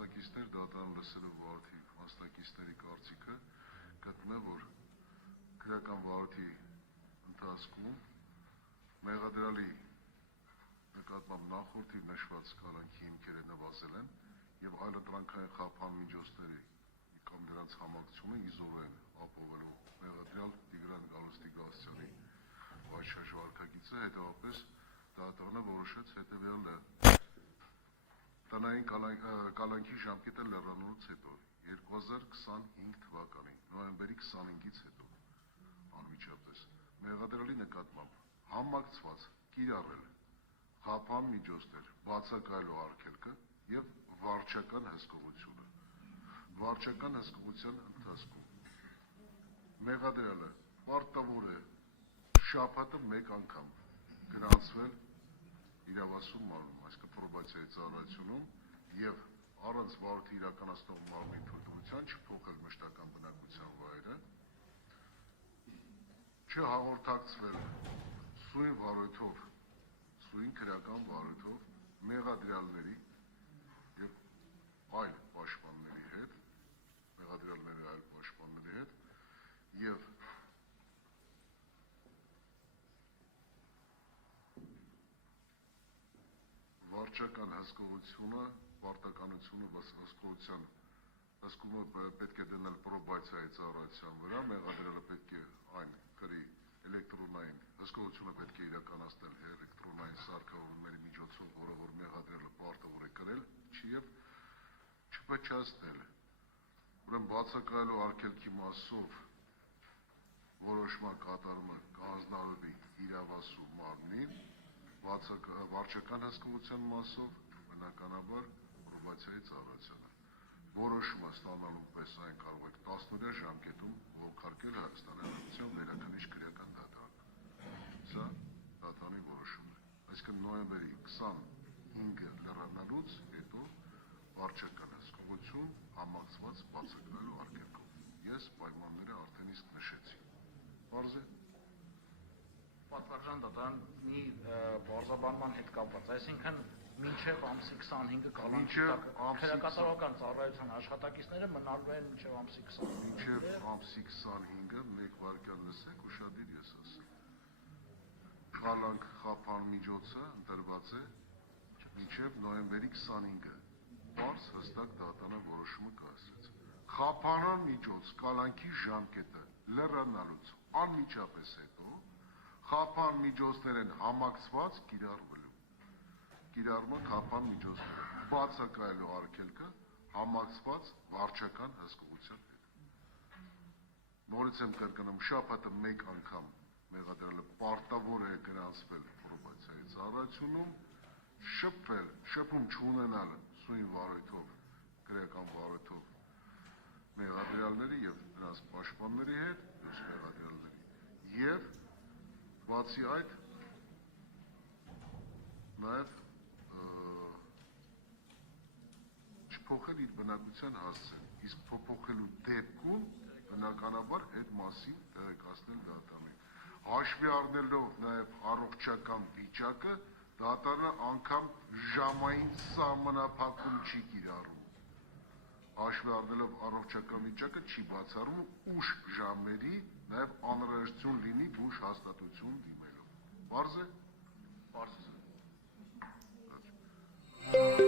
մասնակիցներ դատարան լսելով վարորդի մասնակիցների կարծիքը գտնում է, որ քրեական վարորդի ընթացքում մեղադրյալի նկատմամբ նախորդի նշված կալանքի հիմքերը նվազել են եւ այլընտրանքային խափան միջոցների կամ դրանց համակցությունը իզորեն ապահովելու մեղադրյալ Տիգրան Գալստի-Գալստյանի վարչաշրջանի վարքագիծը, հետևաբար դատարանը որոշեց հետևյալը. տնային կալանքի ժամկետը լեռնանալուց հետո 2025 թվականի նոյեմբերի 25-ից հետո անմիջապես մեղադրյալի նկատմամբ համակցված կիրառել խափան միջոցներ բացակայելու արգելքը եւ վարչական հսկողությունը։ Վարչական հսկողության ընթացքում մեղադրյալը պարտավոր է շաբաթը մեկ անգամ գրանցվել իրավասու մարմնում, այսինքն պրոբացիայի ծառայությունում եւ առանց վարորդի իրականացնող մարմնի թույլտվության չփոխել մշտական բնակության վայրը, չհաղորդակցվել սույն վարորդով, սույն քրեական վարորդով մեղադրյալների եւ այլ պաշտպանների հետ, մեղադրյալների այլ պաշտպանների հետ եւ վարչական հսկողությունը, պարտականությունը հսկողության հսկումը պետք է դնել պրոբացիայի ծառայության վրա, մեղադրյալը պետք է այն կրի էլեկտրոնային, հսկողությունը պետք է իրականացնել էլեկտրոնային սարքավորումների միջոցով, որը որ մեղադրյալը պարտավոր է կրել, եւ չփչացնել։ Ուրեմն բացակայելու արգելքի մասով որոշման կատարումը կանձնարարվի իրավասու մարմնին, վարչական հսկողության մասով բնականաբար պրոբացիայի ծառայությանը։ Որոշումը ստանալու պես այն կարող է 10-օրյա ժամկետում ողջարկել Հայաստանի Հանրապետության վերաքննիչ քրեական դատարան։ Սա դատարանի որոշումն է։ Այսինքն նոյեմբերի 25-ը լրացնելուց հետո վարչական հսկողություն համակցված բացակայելու արգելքով։ Ես պայմանները արդեն իսկ նշեցի։ Պարզ է։ Պատվարժան դատարանի բարձաբանման հետ կապված, այսինքն մինչև ամսի 25-ը քրեակատարողական ծառայության աշխատակիցները մնալու են մինչև ամսի 25-ը։ Մինչև ամսի 25-ը մեկ վայրկյան լսեք, ուշադիր ես ասեմ։ Կալանք խափան միջոցը ընտրված է մինչև նոյեմբերի 25-ը։ Պարզ հստակ դատարանը որոշումը կայացրեց։ Խափանան միջոց կալանքի ժամկետը լրացնելուց անմիջապես հետո խափան միջոցներ են համակցված կիրառվելու։ Կիրառումը խափան միջոցներ բացակայելու արգելքը համակցված վարչական հսկողության հետ։ Նորից եմ կրկնում, շաբաթը մեկ անգամ մեղադրյալը պարտավոր է գրանցվել պրոբացիայի ծառայությունում, շփում չունենալ սույն վարորդով, քրեական վարորդով մեղադրյալների եւ նրանց պաշտպանների հետ, մյուս մեղադրյալների եւ բացի այդ նաեւ չփոխել իր բնակության հասցեն, իսկ փոփոխելու դեպքում բնականաբար այդ մասին տեղեկացնել դատարանին։ Հաշվի առնելով նաեւ առողջական վիճակը, դատարանը անգամ ժամային սահմանափակում չի կիրառում։ Հաշվի առնելով առողջական վիճակը չի բացառում ուշ ժամերի նաև անհրաժեշտություն լինի բուժ հաստատություն դիմելով։ Պարզ է։ Պարզ է։